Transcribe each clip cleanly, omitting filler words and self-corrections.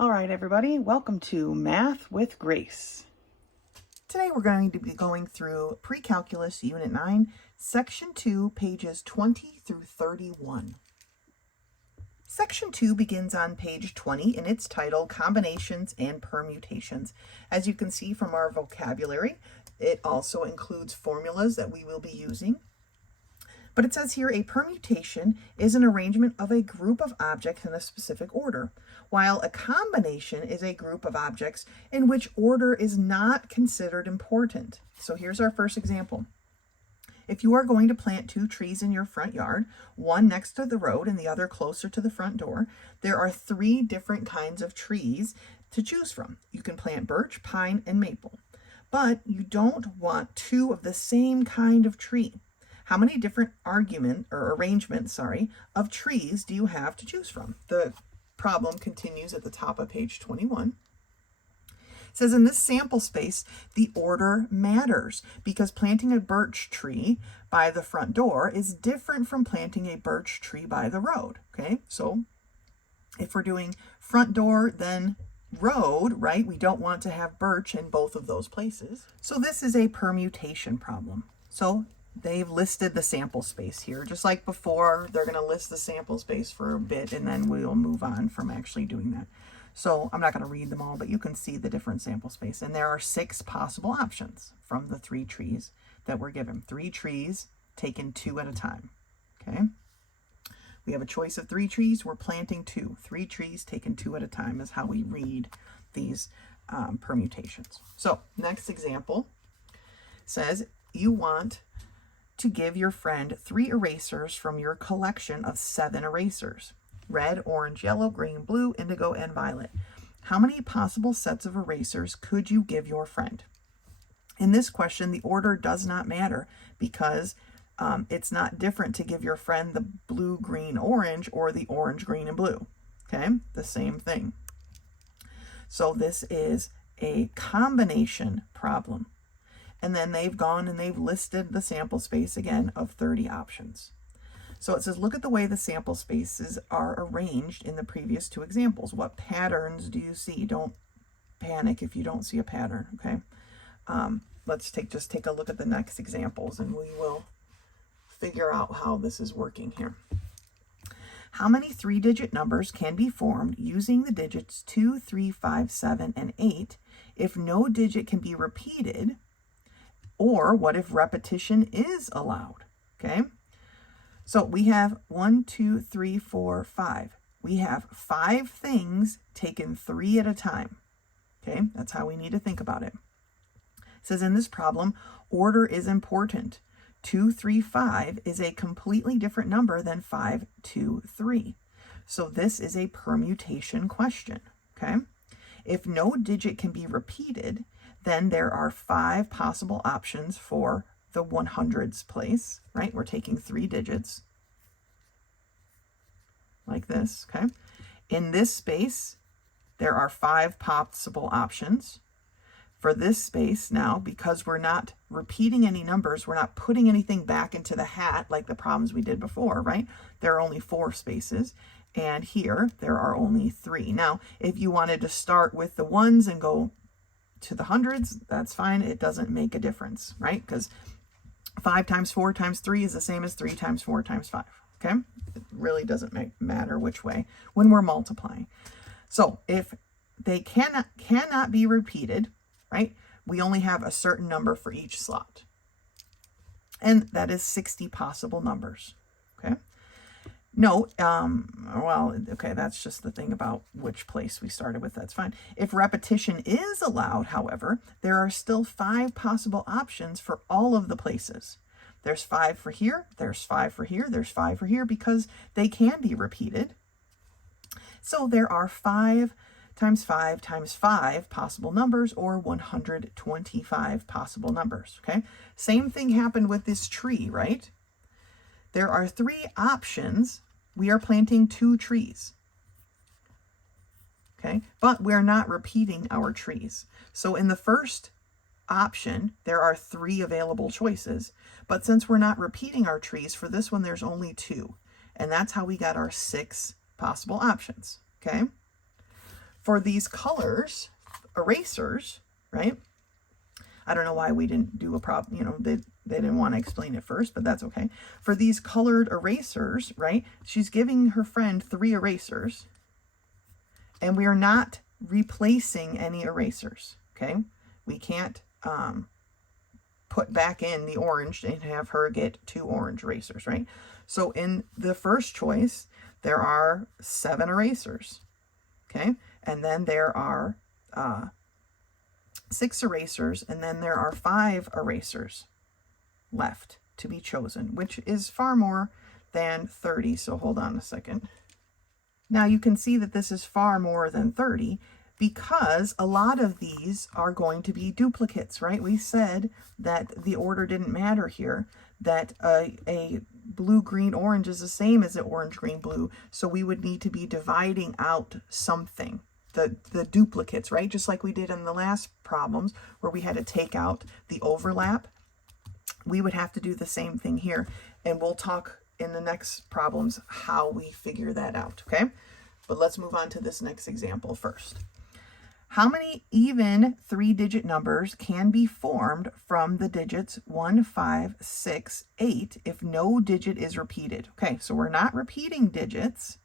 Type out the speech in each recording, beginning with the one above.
All right, everybody, welcome to Math with Grace. Today we're going to be going through Pre-Calculus Unit 9, Section 2, pages 20 through 31. Section 2 begins on page 20 and it's titled Combinations and Permutations. As you can see from our vocabulary, it also includes formulas that we will be using. But it says here a permutation is an arrangement of a group of objects in a specific order, while a combination is a group of objects in which order is not considered important. So here's our first example. If you are going to plant two trees in your front yard, one next to the road and the other closer to the front door, there are three different kinds of trees to choose from. You can plant birch, pine, and maple, but you don't want two of the same kind of tree. How many different arrangements of trees do you have to choose from? The problem continues at the top of page 21. It says in this sample space, the order matters because planting a birch tree by the front door is different from planting a birch tree by the road. Okay, so if we're doing front door, then road, right? We don't want to have birch in both of those places. So this is a permutation problem. So they've listed the sample space here. Just like before, they're going to list the sample space for a bit, and then we'll move on from actually doing that. So I'm not going to read them all, but you can see the different sample space. And there are 6 possible options from the 3 trees that were given. 3 trees taken 2 at a time. Okay. We have a choice of 3 trees. We're planting 2. 3 trees taken 2 at a time is how we read these permutations. So next example says you want to give your friend 3 erasers from your collection of 7 erasers. Red, orange, yellow, green, blue, indigo, and violet. How many possible sets of erasers could you give your friend? In this question, the order does not matter because it's not different to give your friend the blue, green, orange, or the orange, green, and blue. Okay, the same thing. So this is a combination problem. And then they've gone and they've listed the sample space again of 30 options. So it says, look at the way the sample spaces are arranged in the previous 2 examples. What patterns do you see? Don't panic if you don't see a pattern, okay? Let's just take a look at the next examples and we will figure out how this is working here. How many 3-digit numbers can be formed using the digits 2, 3, 5, 7, and 8 if no digit can be repeated? Or what if repetition is allowed? Okay, so we have 1, 2, 3, 4, 5. We have 5 things taken 3 at a time. Okay, that's how we need to think about it. It says in this problem, order is important. 2, 3, 5 is a completely different number than 5, 2, 3. So this is a permutation question. Okay, if no digit can be repeated, then there are 5 possible options for the 100s place, right? We're taking 3 digits like this, okay? In this space, there are 5 possible options. For this space now, because we're not repeating any numbers, we're not putting anything back into the hat like the problems we did before, right? There are only 4 spaces. And here, there are only 3. Now, if you wanted to start with the 1s and go to the hundreds, that's fine. It doesn't make a difference, right? Because 5 times 4 times 3 is the same as 3 times 4 times 5, okay? It really doesn't matter which way when we're multiplying. So if they cannot be repeated, right, we only have a certain number for each slot. And that is 60 possible numbers, okay? Note, well, okay, that's just the thing about which place we started with. That's fine. If repetition is allowed, however, there are still 5 possible options for all of the places. There's 5 for here, there's 5 for here, there's 5 for here because they can be repeated. So there are 5 times 5 times 5 possible numbers, or 125 possible numbers, okay? Same thing happened with this tree, right? There are 3 options. We are planting 2 trees, okay? But we're not repeating our trees. So in the first option, there are 3 available choices. But since we're not repeating our trees, for this one, there's only 2. And that's how we got our 6 possible options, okay? for these colors, erasers, right? I don't know why we didn't do a problem, you know, they didn't want to explain it first, but that's okay. For these colored erasers, right, she's giving her friend 3 erasers, and we are not replacing any erasers, okay? We can't put back in the orange and have her get 2 orange erasers, right? So in the first choice, there are 7 erasers, okay? And then there are 6 erasers, and then there are 5 erasers left to be chosen, which is far more than 30. So hold on a second. Now you can see that this is far more than 30 because a lot of these are going to be duplicates, right? We said that the order didn't matter here, that a blue, green, orange is the same as an orange, green, blue. So we would need to be dividing out something. The duplicates, right? Just like we did in the last problems where we had to take out the overlap. We would have to do the same thing here. And we'll talk in the next problems how we figure that out, okay? But let's move on to this next example first. How many even 3-digit numbers can be formed from the digits 1, 5, 6, 8 if no digit is repeated? Okay, so we're not repeating digits,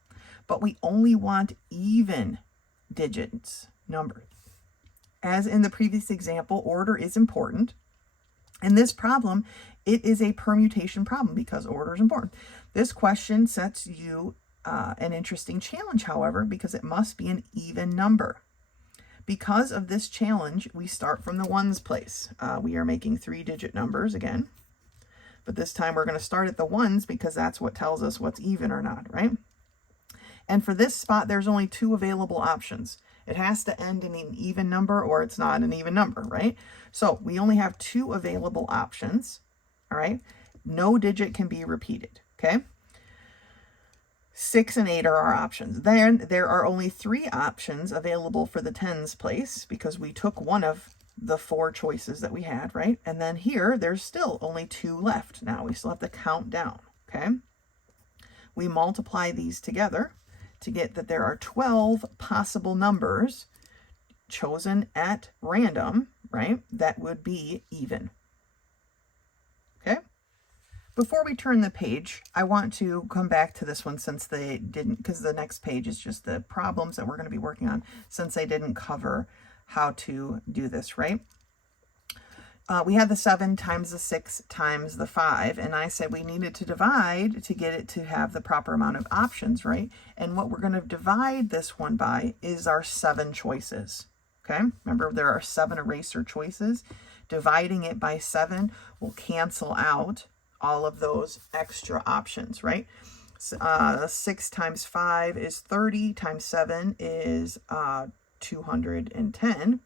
but we only want even digits numbered. As in the previous example, order is important. In this problem, it is a permutation problem because order is important. This question sets you an interesting challenge, however, because it must be an even number. Because of this challenge, we start from the ones place. We are making 3-digit numbers again, but this time we're going to start at the ones because that's what tells us what's even or not, right? And for this spot, there's only 2 available options. It has to end in an even number or it's not an even number, right? So we only have 2 available options, all right? No digit can be repeated, okay? 6 and 8 are our options. Then there are only 3 options available for the tens place because we took one of the 4 choices that we had, right? And then here, there's still only 2 left. Now we still have to count down, okay? We multiply these together to get that there are 12 possible numbers chosen at random, right? That would be even. Okay? Before we turn the page, I want to come back to this one since they didn't, because the next page is just the problems that we're going to be working on since they didn't cover how to do this, right? We had the 7 times the 6 times the 5, and I said we needed to divide to get it to have the proper amount of options, right? And what we're going to divide this one by is our 7 choices, okay? Remember, there are 7 eraser choices. Dividing it by 7 will cancel out all of those extra options, right? 6 times 5 is 30, times 7 is 210,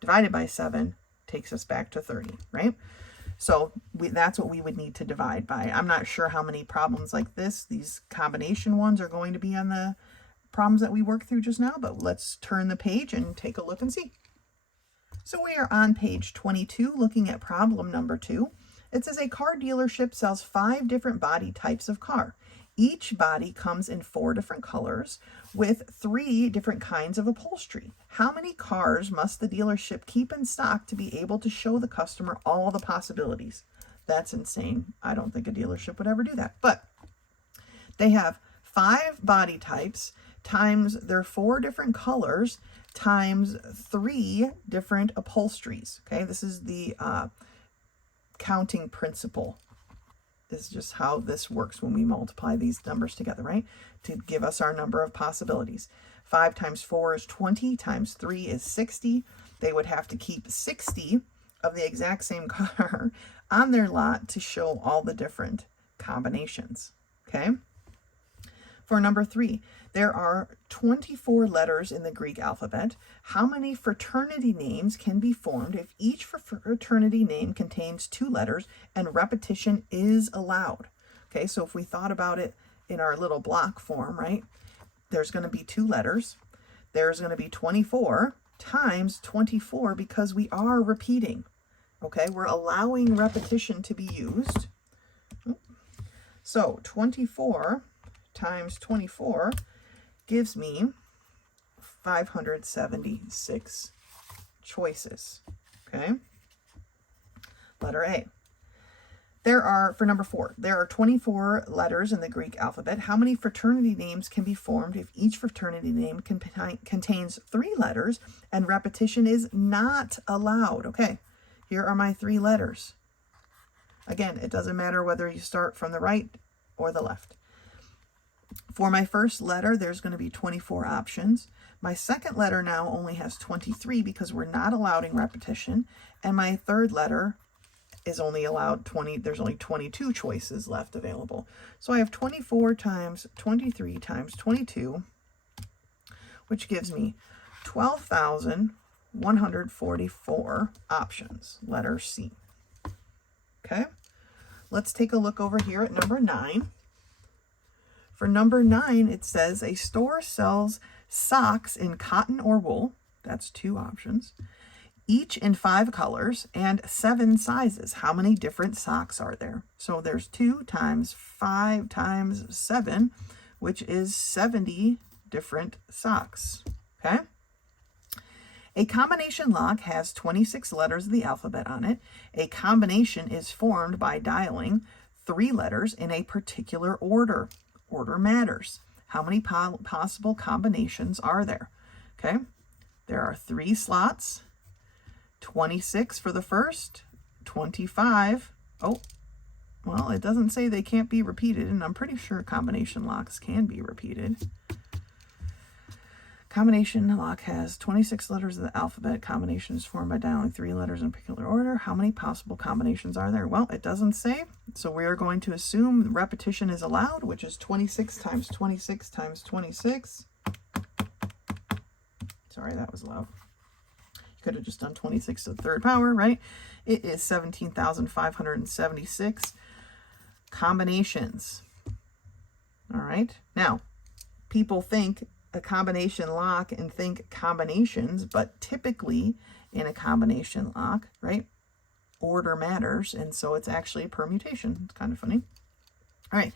divided by 7 takes us back to 30, right? So that's what we would need to divide by. I'm not sure how many problems like this, these combination ones, are going to be on the problems that we worked through just now, but let's turn the page and take a look and see. So we are on page 22 looking at problem number 2. It says a car dealership sells 5 different body types of car. Each body comes in 4 different colors with 3 different kinds of upholstery. How many cars must the dealership keep in stock to be able to show the customer all the possibilities? That's insane. I don't think a dealership would ever do that. But they have 5 body types times their 4 different colors times 3 different upholsteries. Okay, this is the counting principle. This is just how this works when we multiply these numbers together, right? To give us our number of possibilities. 5 times 4 is 20, times 3 is 60. They would have to keep 60 of the exact same car on their lot to show all the different combinations, okay? For number 3, there are 24 letters in the Greek alphabet. How many fraternity names can be formed if each fraternity name contains 2 letters and repetition is allowed? Okay, so if we thought about it in our little block form, right, there's going to be 2 letters. There's going to be 24 times 24 because we are repeating. Okay, we're allowing repetition to be used. So 24 times 24 gives me 576 choices. Okay. Letter A. For number 4, there are 24 letters in the Greek alphabet. How many fraternity names can be formed if each fraternity name contains 3 letters and repetition is not allowed? Okay, here are my 3 letters. Again, it doesn't matter whether you start from the right or the left. For my first letter, there's going to be 24 options. My second letter now only has 23 because we're not allowing repetition. And my third letter is only allowed 20. There's only 22 choices left available. So I have 24 times 23 times 22, which gives me 12,144 options. Letter C. Okay. Let's take a look over here at number 9. For number 9, it says a store sells socks in cotton or wool. That's 2 options. Each in 5 colors and 7 sizes. How many different socks are there? So there's 2 times 5 times 7, which is 70 different socks. Okay? A combination lock has 26 letters of the alphabet on it. A combination is formed by dialing 3 letters in a particular order. Order matters. How many possible combinations are there? Okay? There are 3 slots. 26 for the first, 25. Oh, well, it doesn't say they can't be repeated, and I'm pretty sure combination locks can be repeated. Combination lock has 26 letters of the alphabet. Combination is formed by dialing 3 letters in a particular order. How many possible combinations are there? Well, it doesn't say, so we are going to assume repetition is allowed, which is 26 times 26 times 26. Sorry, that was loud. Could have just done 26 to the 3rd power, right? It is 17,576 combinations. All right. Now, people think a combination lock and think combinations, but typically in a combination lock, right, order matters, and so it's actually a permutation. It's kind of funny. All right.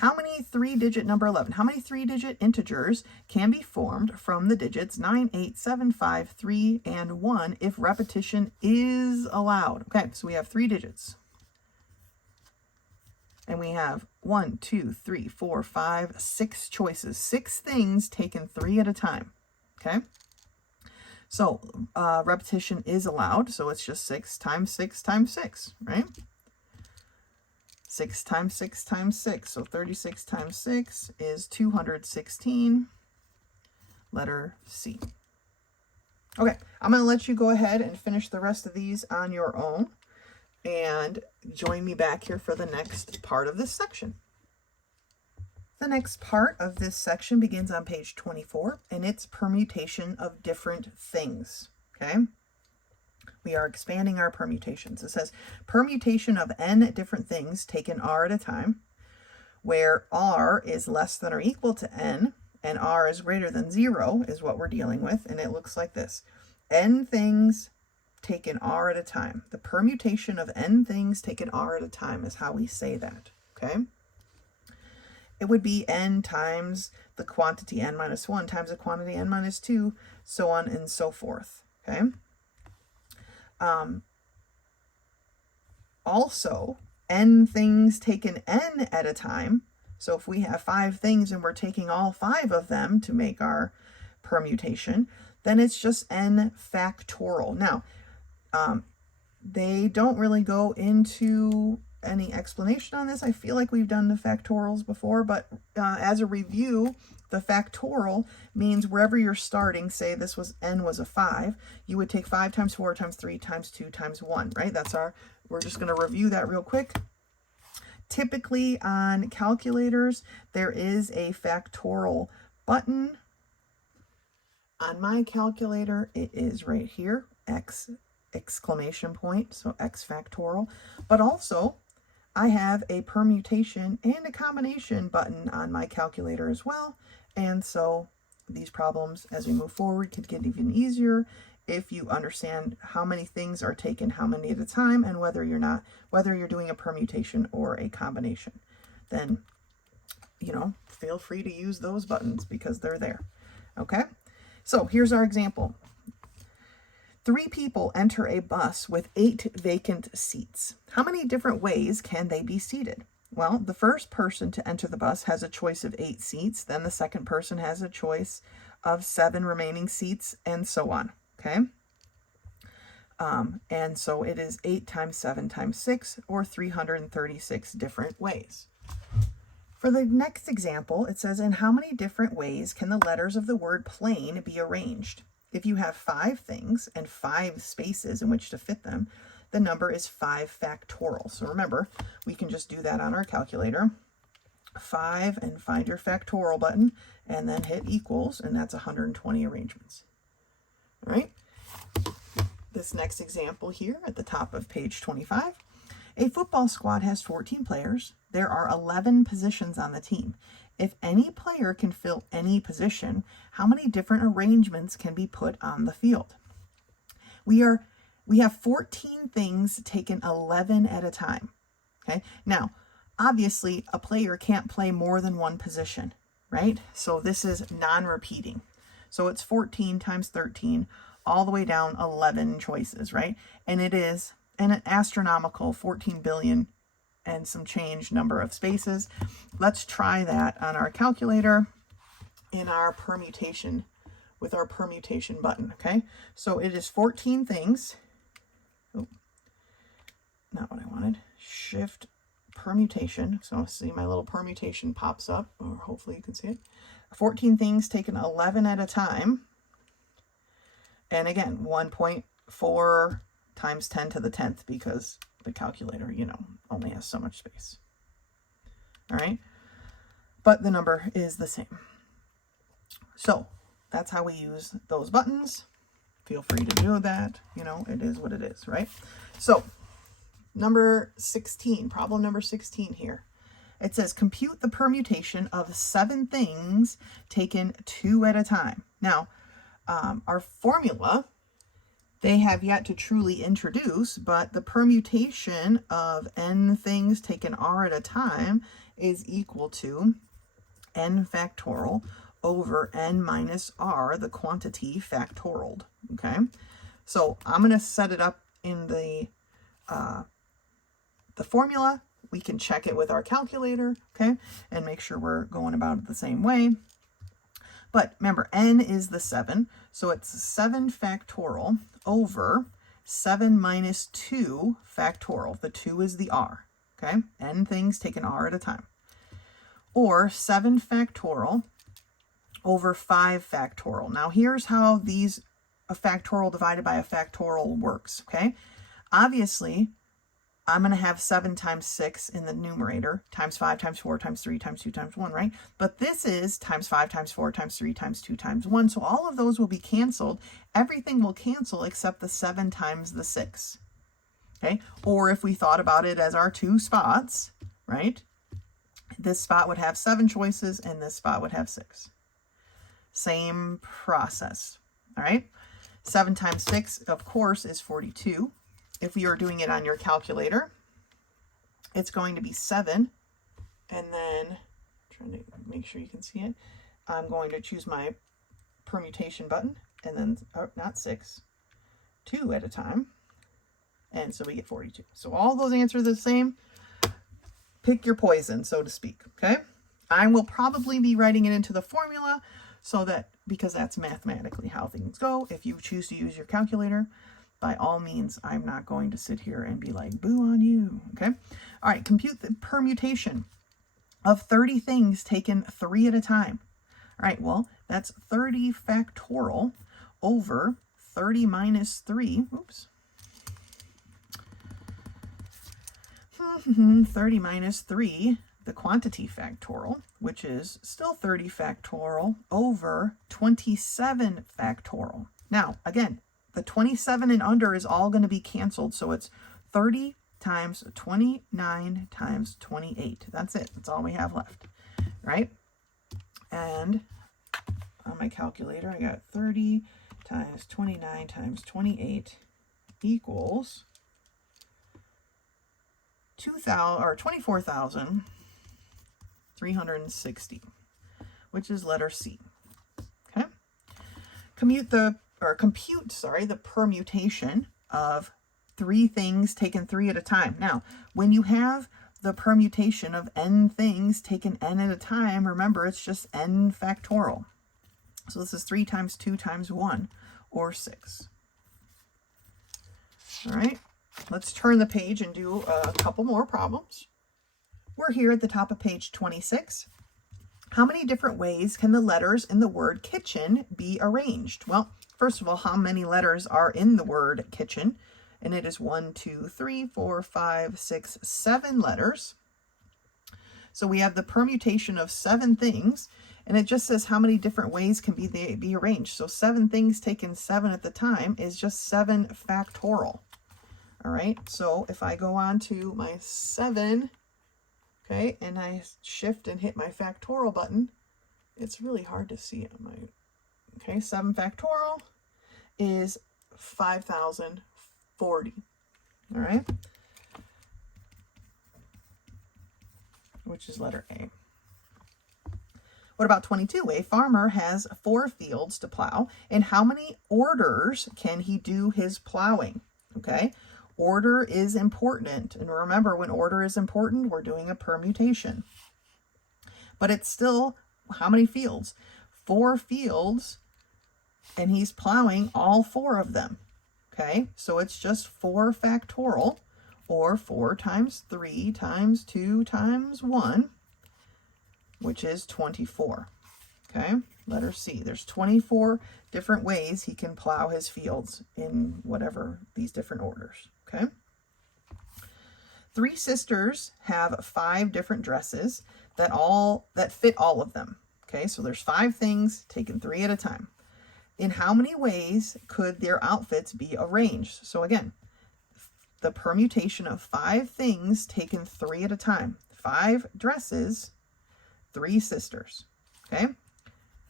How many 3-digit, number 11, how many 3-digit integers can be formed from the digits 9, 8, 7, 5, 3, and 1 if repetition is allowed? Okay, so we have 3 digits. And we have 1, 2, 3, 4, 5, 6 choices. 6 things taken 3 at a time. Okay? So repetition is allowed, so it's just 6 times 6 times 6, right? 6 times 6 times 6. So 36 times 6 is 216. Letter C. Okay, I'm going to let you go ahead and finish the rest of these on your own. And join me back here for the next part of this section. The next part of this section begins on page 24, and it's permutation of different things. Okay? We are expanding our permutations. It says permutation of n different things taken r at a time, where r is less than or equal to n, and r is greater than 0 is what we're dealing with, and it looks like this. N things taken r at a time. The permutation of n things taken r at a time is how we say that, okay? It would be n times the quantity n minus 1 times the quantity n minus 2, so on and so forth, okay? Also, n things taken n at a time. So if we have 5 things and we're taking all 5 of them to make our permutation, then it's just n factorial. Now, they don't really go into any explanation on this. I feel like we've done the factorials before, but as a review, the factorial means wherever you're starting, say this was n was a 5, you would take 5 times 4 times 3 times 2 times 1, right? We're just going to review that real quick. Typically on calculators, there is a factorial button. On my calculator, it is right here, x exclamation point, so x factorial. But also, I have a permutation and a combination button on my calculator as well. And so these problems, as we move forward, could get even easier if you understand how many things are taken how many at a time, and whether you're doing a permutation or a combination. Then, feel free to use those buttons because they're there. Okay? So here's our example. 3 people enter a bus with 8 vacant seats. How many different ways can they be seated? Well, the first person to enter the bus has a choice of 8 seats. Then the second person has a choice of 7 remaining seats, and so on. Okay? And so it is 8 times 7 times 6, or 336 different ways. For the next example, it says, in how many different ways can the letters of the word plane be arranged? If you have 5 things and 5 spaces in which to fit them, the number is 5 factorial. So remember, we can just do that on our calculator. 5 and find your factorial button, and then hit equals, and that's 120 arrangements. All right. This next example here at the top of page 25. A football squad has 14 players. There are 11 positions on the team. If any player can fill any position, how many different arrangements can be put on the field? We have 14 things taken 11 at a time. Okay. Now, obviously, a player can't play more than one position, right? So this is non-repeating. So it's 14 times 13, all the way down 11 choices, right? And it is an astronomical 14 billion and some change number of spaces. Let's try that on our calculator in our permutation, with our permutation button, okay? So it is 14 things. Oh, not what I wanted. Shift permutation. So see my little permutation pops up, or hopefully you can see it. 14 things taken 11 at a time. And again, 1.4 times 10 to the 10th, because the calculator, only has so much space. All right. But the number is the same. So that's how we use those buttons. Feel free to do that. It is what it is, right? So number 16, problem number 16 here. It says, compute the permutation of 7 things taken 2 at a time. Now, our formula, they have yet to truly introduce, but the permutation of n things taken r at a time is equal to n factorial over n minus r, the quantity factorialed. Okay, so I'm going to set it up in the formula. We can check it with our calculator, okay, and make sure we're going about it the same way. But remember, n is the 7, so it's 7 factorial over 7 minus 2 factorial. The 2 is the r, okay? N things taken r at a time. Or 7 factorial over 5 factorial. Now, here's how a factorial divided by a factorial works, okay? Obviously, I'm going to have 7 times 6 in the numerator, times 5 times 4 times 3 times 2 times 1, right? But this is times 5 times 4 times 3 times 2 times 1. So all of those will be canceled. Everything will cancel except the 7 times the 6. Okay? Or if we thought about it as our 2 spots, right? This spot would have 7 choices and this spot would have 6. Same process. All right? 7 times 6, of course, is 42. If you are doing it on your calculator, it's going to be 7, and then, trying to make sure you can see it, I'm going to choose my permutation button, and then, not 6, 2 at a time, and so we get 42. So all those answers are the same. Pick your poison, so to speak, okay? I will probably be writing it into the formula, because that's mathematically how things go. If you choose to use your calculator, by all means, I'm not going to sit here and be like, boo on you, okay? All right, compute the permutation of 30 things taken 3 at a time. All right, well, that's 30 factorial over 30 minus 3, oops. 30 minus 3, the quantity factorial, which is still 30 factorial over 27 factorial. Now, again, the 27 and under is all going to be canceled, so it's 30 times 29 times 28. That's it. That's all we have left, right? And on my calculator, I got 30 times 29 times 28 equals 24,360, which is letter C. Okay. compute the permutation of 3 things taken 3 at a time. Now, when you have the permutation of n things taken n at a time, remember it's just n factorial. So this is 3 times 2 times 1, or 6. All right, let's turn the page and do a couple more problems. We're here at the top of page 26. How many different ways can the letters in the word kitchen be arranged? Well, first of all, how many letters are in the word kitchen? And it is 1, 2, 3, 4, 5, 6, 7 letters. So we have the permutation of 7 things, and it just says how many different ways can be arranged. So 7 things taken 7 at the time is just 7 factorial. All right, so if I go on to my 7, okay, and I shift and hit my factorial button, it's really hard to see on my, okay, 7 factorial is 5,040, all right, which is letter A. What about 22? A farmer has 4 fields to plow. In how many orders can he do his plowing? Okay, order is important. And remember, when order is important, we're doing a permutation. But it's still, how many fields? 4 fields, and he's plowing all 4 of them. Okay, so it's just 4 factorial, or 4 times 3 times 2 times 1, which is 24. Okay, letter C. There's 24 different ways he can plow his fields in whatever these different orders. Okay. 3 sisters have 5 different dresses that fit all of them. Okay, so there's 5 things taken 3 at a time. In how many ways could their outfits be arranged? So again, the permutation of 5 things taken 3 at a time. 5 dresses, 3 sisters. Okay,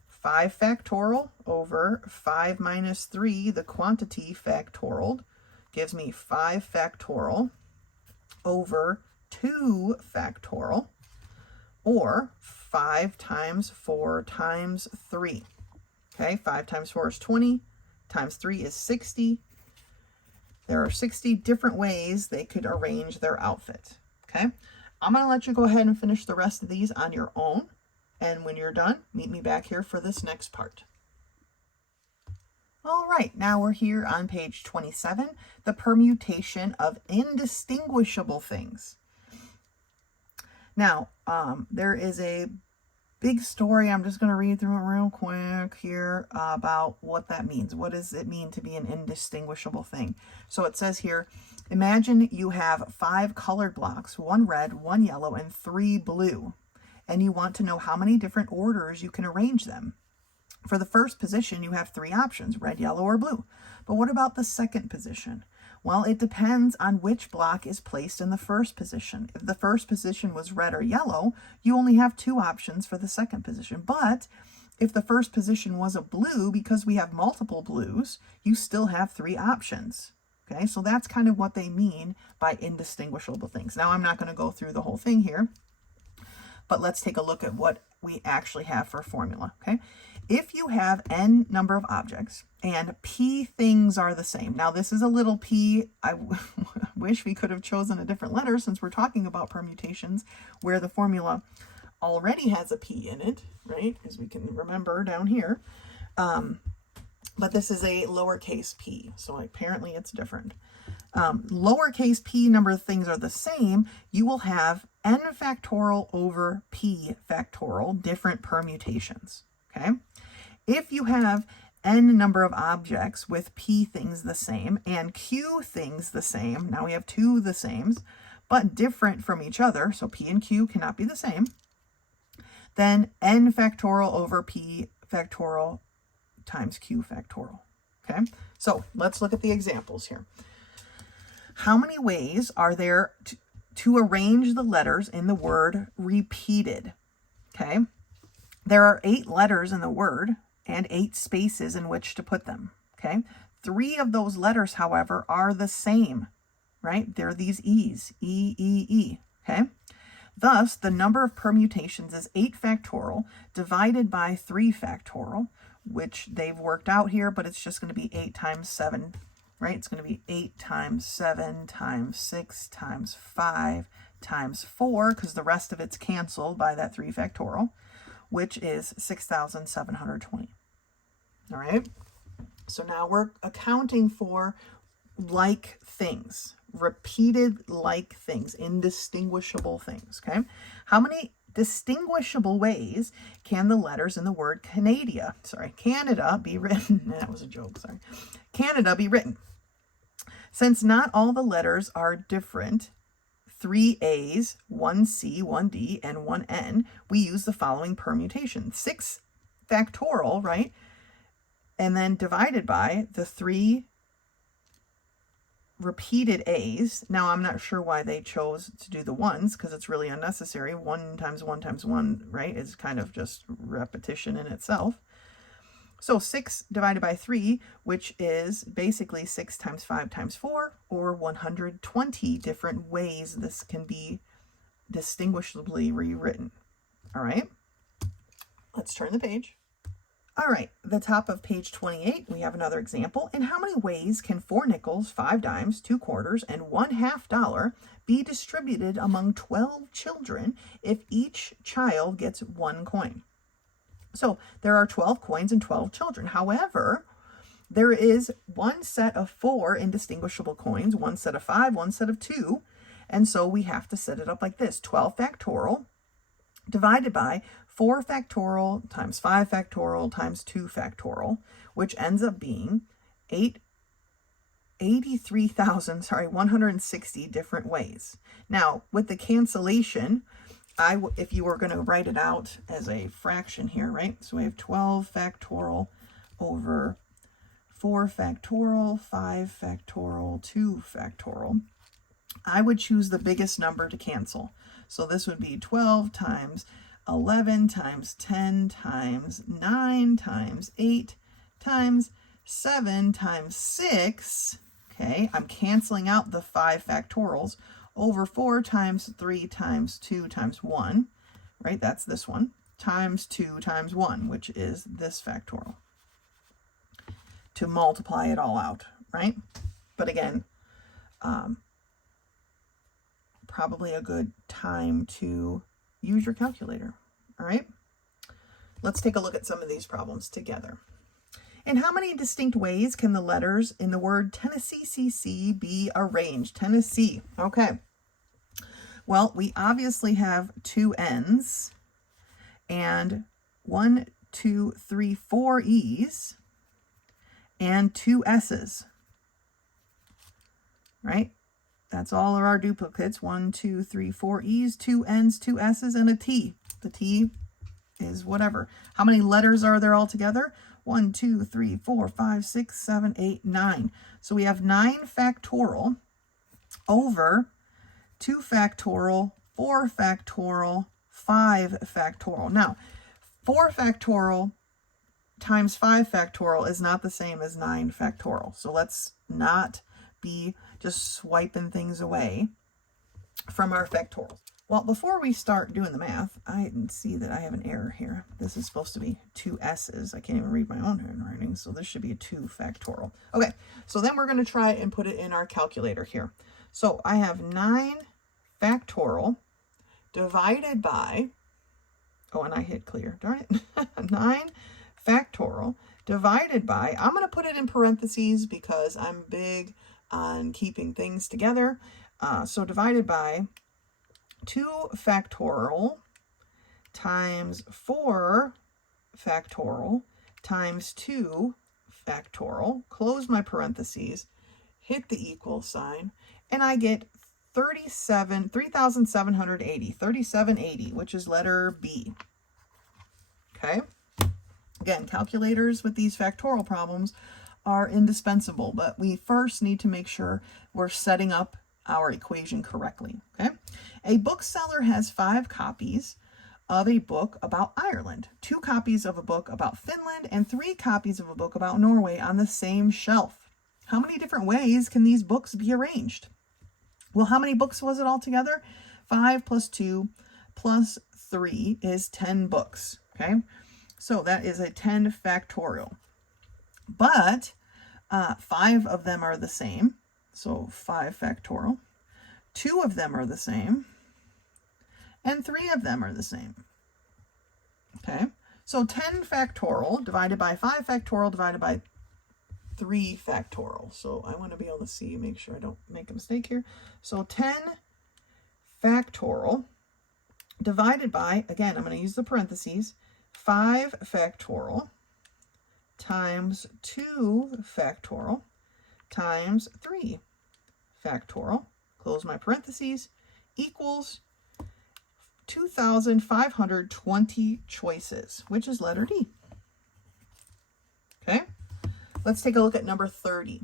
5 factorial over 5 minus 3, the quantity factorial, gives me 5 factorial over 2 factorial, or 5 times 4 times 3. Okay, 5 times 4 is 20, times 3 is 60. There are 60 different ways they could arrange their outfit. Okay, I'm going to let you go ahead and finish the rest of these on your own. And when you're done, meet me back here for this next part. All right, now we're here on page 27, the permutation of indistinguishable things. Now, there is a big story. I'm just going to read through it real quick here about what that means. What does it mean to be an indistinguishable thing? So it says here, imagine you have 5 colored blocks, 1 red, 1 yellow, and 3 blue, and you want to know how many different orders you can arrange them. For the first position, you have 3 options, red, yellow, or blue. But what about the second position? Well, it depends on which block is placed in the first position. If the first position was red or yellow, you only have 2 options for the second position. But if the first position was a blue, because we have multiple blues, you still have 3 options. Okay, so that's kind of what they mean by indistinguishable things. Now, I'm not going to go through the whole thing here, but let's take a look at what we actually have for a formula. Okay, if you have n number of objects and p things are the same. Now this is a little p. I wish we could have chosen a different letter since we're talking about permutations where the formula already has a p in it, right? As we can remember down here. But this is a lowercase p, so apparently it's different. Lowercase p number of things are the same. You will have n factorial over p factorial, different permutations. Okay, if you have n number of objects with p things the same and q things the same, now we have 2 the sames, but different from each other, so p and q cannot be the same, then n factorial over p factorial times q factorial. Okay, so let's look at the examples here. How many ways are there to arrange the letters in the word repeated? Okay, there are 8 letters in the word and 8 spaces in which to put them. Okay, 3 of those letters, however, are the same, right? They're these E's, E, E, E. Okay, thus the number of permutations is 8 factorial divided by 3 factorial, which they've worked out here, but it's just going to be 8 times 7, right? It's going to be 8 times 7 times 6 times 5 times 4, because the rest of it's canceled by that 3 factorial, which is 6,720. All right. So now we're accounting for like things, repeated like things, indistinguishable things, okay? How many distinguishable ways can the letters in the word Canada be written? That was a joke, sorry. Canada be written. Since not all the letters are different, 3 A's, 1 C, 1 D, and 1 N, we use the following permutation. 6 factorial, right? And then divided by the 3 repeated A's. Now, I'm not sure why they chose to do the ones, because it's really unnecessary. 1 times 1 times 1, right, is kind of just repetition in itself. So 6 divided by 3, which is basically 6 times 5 times 4, or 120 different ways this can be distinguishably rewritten. All right, let's turn the page. All right, the top of page 28, we have another example. In how many ways can 4 nickels, 5 dimes, 2 quarters, and 1 $1/2 be distributed among 12 children if each child gets 1 coin? So there are 12 coins and 12 children. However, there is 1 set of 4 indistinguishable coins, 1 set of 5, 1 set of 2. And so we have to set it up like this: 12 factorial divided by 4 factorial times 5 factorial times 2 factorial, which ends up being 160 different ways. Now, with the cancellation, if you were going to write it out as a fraction here, right? So we have 12 factorial over 4 factorial, 5 factorial, 2 factorial. I would choose the biggest number to cancel. So this would be 12 times 11 times 10 times 9 times 8 times 7 times 6. Okay, I'm canceling out the 5 factorials over 4 times 3 times 2 times 1, right? That's this one, times 2 times 1, which is this factorial, to multiply it all out, right? But again, probably a good time to use your calculator. All right, let's take a look at some of these problems together. In how many distinct ways can the letters in the word Tennessee CC be arranged? Tennessee, okay. Well, we obviously have 2 N's and 1, 2, 3, 4 E's and 2 S's, right? That's all of our duplicates. 1, 2, 3, 4 E's, 2 N's, 2 S's, and a T. The T is whatever. How many letters are there altogether? 1, 2, 3, 4, 5, 6, 7, 8, 9. So we have 9 factorial over 2 factorial, 4 factorial, 5 factorial. Now, 4 factorial times 5 factorial is not the same as 9 factorial. So let's not be just swiping things away from our factorials. Well, before we start doing the math, I see that I have an error here. This is supposed to be 2 S's. I can't even read my own handwriting, so this should be a 2 factorial. Okay, so then we're going to try and put it in our calculator here. So I have 9 factorial divided by, oh, and I hit clear, darn it, 9 factorial divided by, I'm going to put it in parentheses because I'm big on keeping things together. So divided by 2 factorial times 4 factorial times 2 factorial, close my parentheses, hit the equal sign, and I get 3780, which is letter B. Okay? Again, calculators with these factorial problems are indispensable, but we first need to make sure we're setting up our equation correctly, okay? A bookseller has 5 copies of a book about Ireland, 2 copies of a book about Finland, and 3 copies of a book about Norway on the same shelf. How many different ways can these books be arranged? Well, how many books was it altogether? 5 plus 2 plus 3 is 10 books, okay? So that is a 10 factorial. But 5 of them are the same. So 5 factorial. 2 of them are the same. And 3 of them are the same. Okay, so 10 factorial divided by 5 factorial divided by 3 factorial. So I want to be able to see, make sure I don't make a mistake here. So 10 factorial divided by, again, I'm going to use the parentheses, 5 factorial times 2 factorial times 3 factorial, close my parentheses, equals 2,520 choices, which is letter D. Okay, let's take a look at number 30.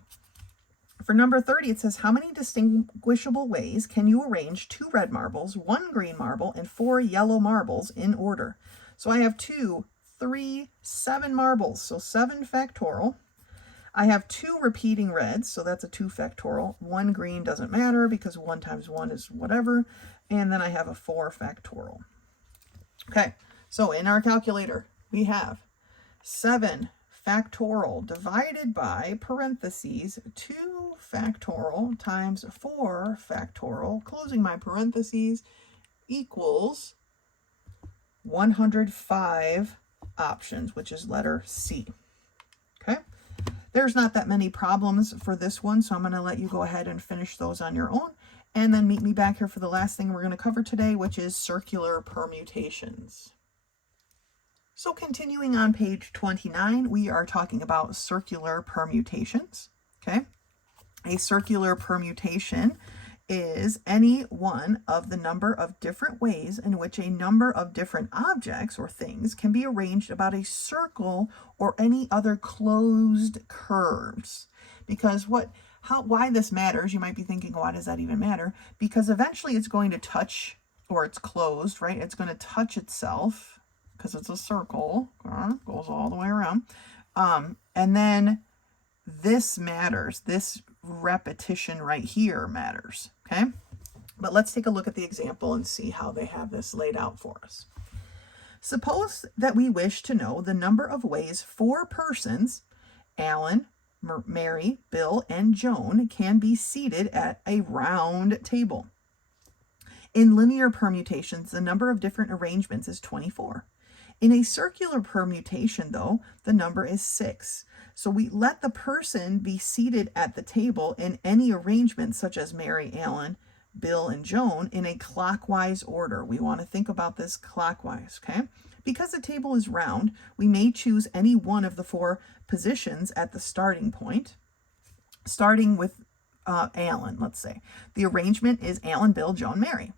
For number 30, it says, how many distinguishable ways can you arrange 2 red marbles, 1 green marble, and 4 yellow marbles in order? So I have 2, 3, 7 marbles, so 7 factorial. I have 2 repeating reds, so that's a 2 factorial. 1 green doesn't matter because 1 times 1 is whatever. And then I have a 4 factorial. Okay, so in our calculator, we have 7 factorial divided by parentheses 2 factorial times 4 factorial, closing my parentheses, equals 105 options, which is letter C. Okay, there's not that many problems for this one, so I'm going to let you go ahead and finish those on your own, and then meet me back here for the last thing we're going to cover today, which is circular permutations. So continuing on page 29, we are talking about circular permutations. Okay, a circular permutation is any one of the number of different ways in which a number of different objects or things can be arranged about a circle or any other closed curves. Because why this matters, you might be thinking, why does that even matter? Because eventually it's going to touch, or it's closed, right? It's going to touch itself because it's a circle, goes all the way around. And then this matters. This repetition right here matters, okay? But let's take a look at the example and see how they have this laid out for us. Suppose that we wish to know the number of ways 4 persons, Alan, Mary, Bill, and Joan, can be seated at a round table. In linear permutations, the number of different arrangements is 24. In a circular permutation, though, the number is 6. So we let the person be seated at the table in any arrangement, such as Mary, Alan, Bill, and Joan, in a clockwise order. We want to think about this clockwise, okay? Because the table is round, we may choose any one of the 4 positions at the starting point, starting with Alan, let's say. The arrangement is Alan, Bill, Joan, Mary.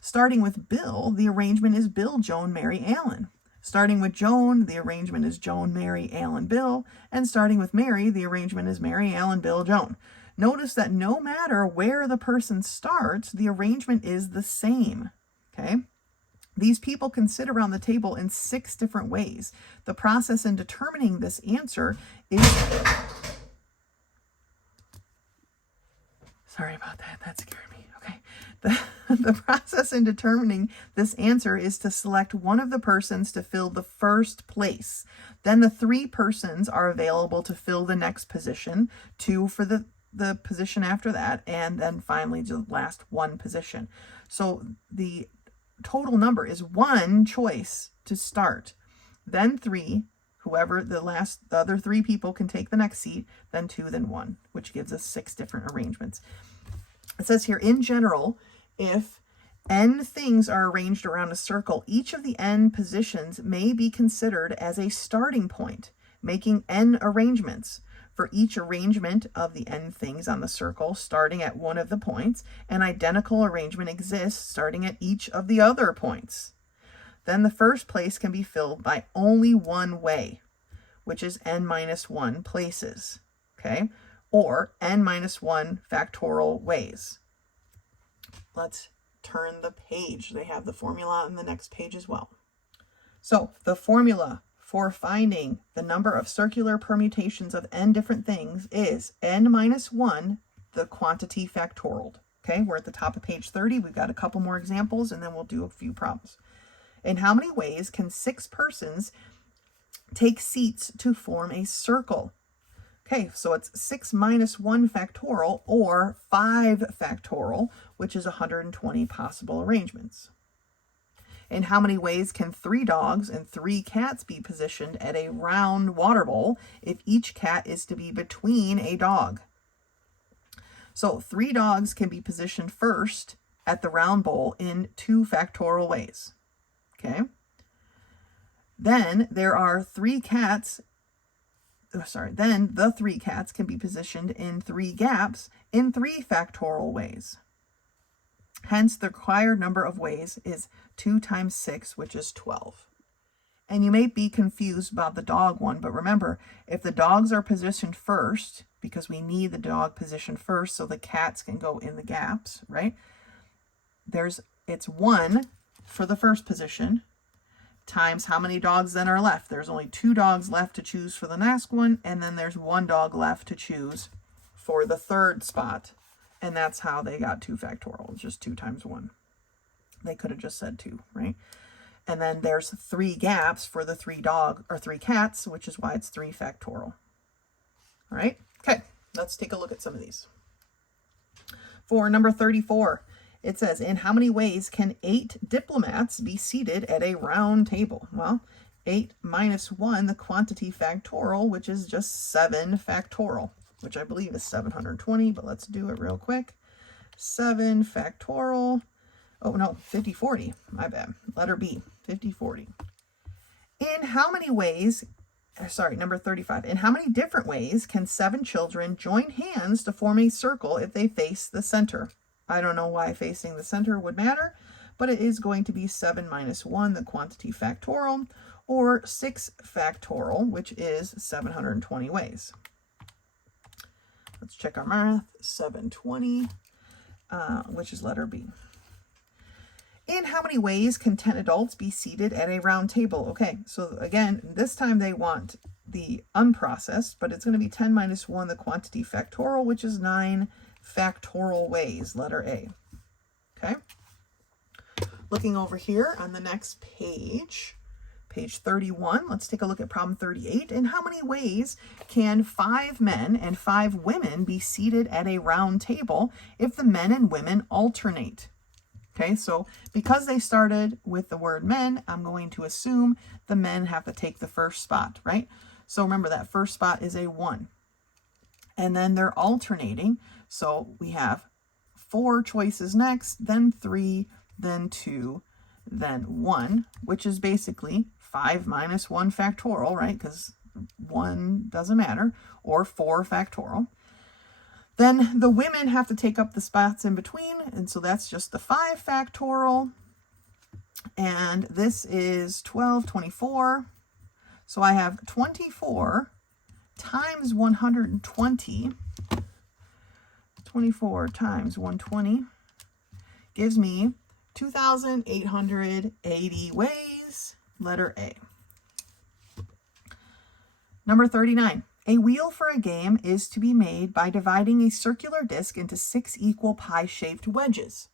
Starting with Bill, the arrangement is Bill, Joan, Mary, Alan. Starting with Joan, the arrangement is Joan, Mary, Alan, Bill. And starting with Mary, the arrangement is Mary, Alan, Bill, Joan. Notice that no matter where the person starts, the arrangement is the same, okay? These people can sit around the table in 6 different ways. The process in determining this answer is... Sorry about that. That scared me. Okay. The process in determining this answer is to select one of the persons to fill the first place. Then the 3 persons are available to fill the next position, 2 for the position after that, and then finally the last 1 position. So the total number is 1 choice to start, then 3, whoever the other 3 people can take the next seat, then 2, then 1, which gives us 6 different arrangements. It says here, in general, if n things are arranged around a circle, each of the n positions may be considered as a starting point, making n arrangements. For each arrangement of the n things on the circle starting at one of the points, an identical arrangement exists starting at each of the other points. Then the first place can be filled by only one way, which is n minus 1 places, okay? Or n minus 1 factorial ways. Let's turn the page. They have the formula on the next page as well. So the formula for finding the number of circular permutations of n different things is n minus 1, the quantity factorial. Okay, we're at the top of page 30. We've got a couple more examples, and then we'll do a few problems. In how many ways can 6 persons take seats to form a circle. Okay, so it's 6 minus 1 factorial or 5 factorial, which is 120 possible arrangements. In how many ways can 3 dogs and 3 cats be positioned at a round water bowl if each cat is to be between a dog? So 3 dogs can be positioned first at the round bowl in 2 factorial ways. Okay. Then there are 3 cats. Then the 3 cats can be positioned in 3 gaps in 3 factorial ways. Hence, the required number of ways is 2 times 6, which is 12. And you may be confused about the dog one, but remember, if the dogs are positioned first, because we need the dog positioned first so the cats can go in the gaps, right? It's 1 for the first position times how many dogs then are left. There's only 2 dogs left to choose for the next one, and then there's 1 dog left to choose for the third spot. And that's how they got 2 factorial. It's just 2 times 1. They could have just said 2, right? And then there's 3 gaps for the 3 cats, which is why it's 3 factorial. All right? Okay, let's take a look at some of these. For number 34, it says, in how many ways can 8 diplomats be seated at a round table? Well, 8 minus 1, the quantity factorial, which is just 7 factorial, which I believe is 720, but let's do it real quick. 7 factorial. Oh, no, 5040. My bad. Letter B, 5040. In how many ways, number 35. In how many different ways can 7 children join hands to form a circle if they face the center? I don't know why facing the center would matter, but it is going to be 7 minus 1, the quantity factorial, or 6 factorial, which is 720 ways. Let's check our math. 720, which is letter B. In how many ways can 10 adults be seated at a round table? Okay, so again, this time they want the unprocessed, but it's going to be 10 minus 1, the quantity factorial, which is 9 factorial ways, letter A. Okay. Looking over here on the next page, page 31, let's take a look at problem 38. In how many ways can 5 men and 5 women be seated at a round table if the men and women alternate? Okay, so because they started with the word men, I'm going to assume the men have to take the first spot, right? So remember that first spot is a 1. And then they're alternating. So we have 4 choices next, then 3, then 2, then 1, which is basically 5 minus 1 factorial, right? Because 1 doesn't matter, or 4 factorial. Then the women have to take up the spots in between, and so that's just the 5 factorial. And this is 12, 24. So I have 24 times 120. 24 times 120 gives me 2,880 ways, letter A. Number 39. A wheel for a game is to be made by dividing a circular disc into 6 equal pie-shaped wedges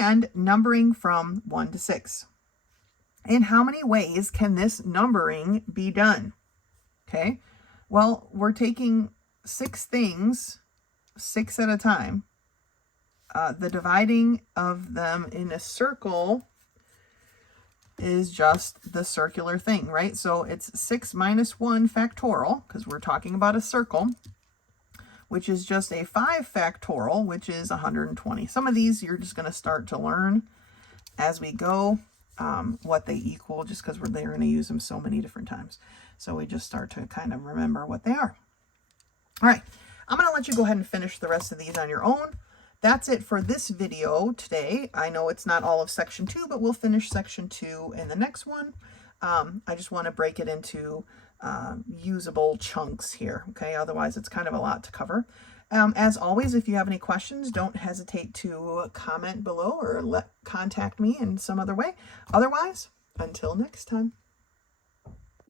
and numbering from 1 to 6. In how many ways can this numbering be done? Okay, well, we're taking 6 things, 6 at a time. The dividing of them in a circle is just the circular thing, right? So it's 6 minus 1 factorial, because we're talking about a circle, which is just a 5 factorial, which is 120. Some of these you're just going to start to learn as we go what they equal, just because they're going to use them so many different times. So we just start to kind of remember what they are. All right, I'm going to let you go ahead and finish the rest of these on your own. That's it for this video today. I know it's not all of section 2, but we'll finish section 2 in the next one. I just want to break it into usable chunks here, okay? Otherwise, it's kind of a lot to cover. As always, if you have any questions, don't hesitate to comment below or contact me in some other way. Otherwise, until next time.